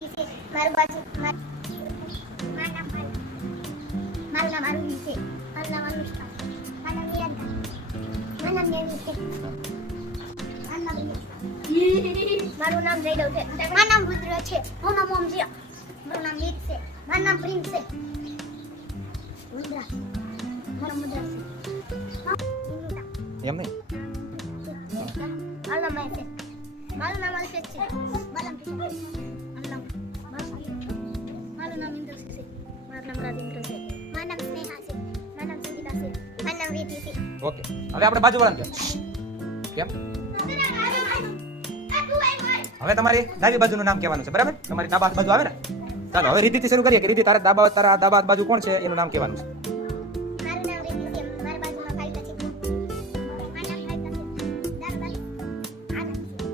મારું બાજુ મારું નામ અરુણી છે. મારું નામ અનુષ્કા. મારું નામ નિરંજન. મારું નામ નેવી છે. મારું નામ જયદેવ છે. મારું નામ રુદ્ર છે. મારું નામ ઓમ છે. મારું નામ નીત છે. મારું નામ પ્રિન્સ છે. રુદ્રા. મારું મુદ્રા છે. એમ નહીં મારું નામ મહેશ છે. મારું નામ અલ્પેશ છે. મારું નામ ઇન્દ્રસિંહ છે. મારું નામ રાજેન્દ્ર છે. મારું નામ સ્નેહા છે. મારું નામ સંગીતા છે. મારું નામ રીતિ છે. ઓકે હવે આપણે બાજુવાળાને કેમ હવે તમારી ડાબી બાજુનું નામ કહેવાનું છે બરાબર તમારી ડાબા હાથ બાજુ આવે ને ચાલો હવે રીતિથી શરૂ કરીએ કે રીતિ તારા ડાબા હાથ બાજુ કોણ છે એનું નામ કહેવાનું છે મારું નામ રીતિ છે. મારા બાજુમાં કાયદા છે. મારું નામ કાયદા છે. દાર બાજુ આનંદ છે.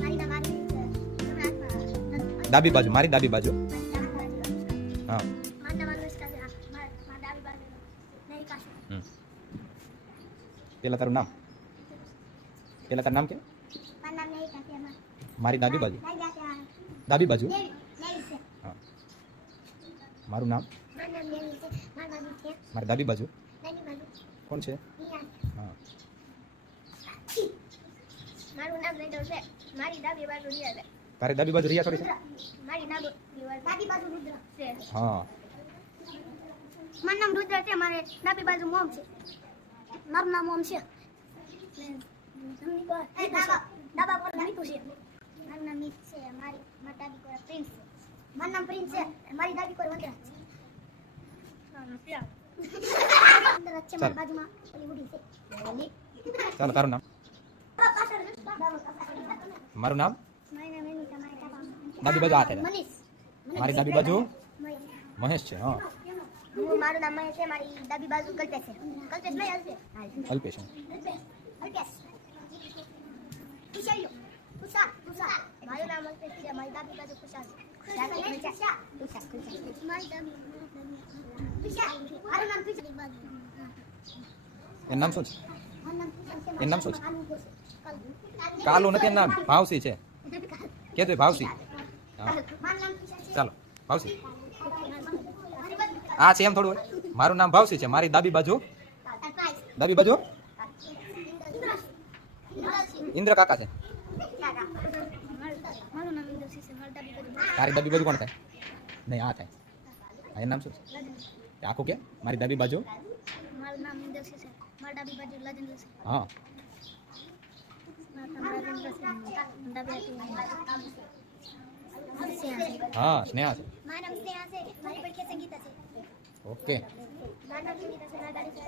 મારી નામ આરતી છે. તમારા હાથમાં ડાબી બાજુ મારી ડાબી બાજુ હા મારું નામ અનુષ્કા છે. મારા ડાબી બાજુ નૈકા છે. પેલા તારું નામ તારું નામ કે મારું નામ નૈકા છે. મારી ડાબી બાજુ નૈકા છે. ડાબી બાજુ નેવી છે. હા મારું નામ મારું નામ નેવી છે. મારી બાજુ છે. મારી ડાબી બાજુ નાની બાજુ કોણ છે નિયા. હા મારું નામ જયદેવ છે. મારી ડાબી બાજુ રિયા છે. તારી ડાબી બાજુ રિયા થોડી છે મારી ડાબી બાજુ રુદ્ર છે. હા મારું નામ રુદ્ર છે. મારે ડાબી બાજુ મોમ છે. મારું નામ મોમ છે. ડાબા પર નીતુ છે. મારું નામ નીત છે. મારી ડાબી પર પ્રિન્સ છે. મારું નામ પ્રિન્સ છે. મારી ડાબી પર વંદરા છે. વંદરા છે. મારી બાજુમાં ઓલી ઉડી છે. ચાલો તારું નામ મારું નામ મારું નામ એનિકા. મારી ડાબી બાજુ આ થાય મનીષ. મારી ડાબી બાજુ મહેશ છે હા મારું નામ મહેશ છે. મારી ડાબી બાજુ કલ્પેશ છે. કલ્પેશ નહીં અલ્પેશ. અલ્પેશ અલ્પેશ. કુશાલ. કુશાલ. મારું નામ અલ્પેશ છે. મારી ડાબી બાજુ કુશાલ છે. મારી ડાબી મારું નામ કુશાલ. એનું નામ શું છે મારું નામ કુશાલ છે. એનું નામ શું છે કાલુ છે. કાલુ નથી એનું નામ ભાવસી છે કે તું ભાવસી હા મારું નામ કુશાલ છે. ચાલો ભાવસી આ છે એમ થોડું હોય મારું નામ ભાવસી છે મારી ડાબી બાજુ ઇન્દ્ર કાકા છે મારું નામ ઇન્દ્રસિંહ છે. મારી ડાબી બાજુ તારી ડાબી બાજુ કોણ થાય નહીં આ થાય હા એનું નામ શું છે આખું કે મારી ડાબી બાજુ મારું નામ ઇન્દ્રસિંહ છે. મારી ડાબી બાજુ રાજેન્દ્ર છે. હા મારું નામ રાજેન્દ્ર છે. ડાબી બાજુ હા સ્નેહા છે મારું નામ સ્નેહા છે. મારી પડખે સંગીતા છે. ઓકે મારું નામ સંગીતા છે. મારી ડાબી છે.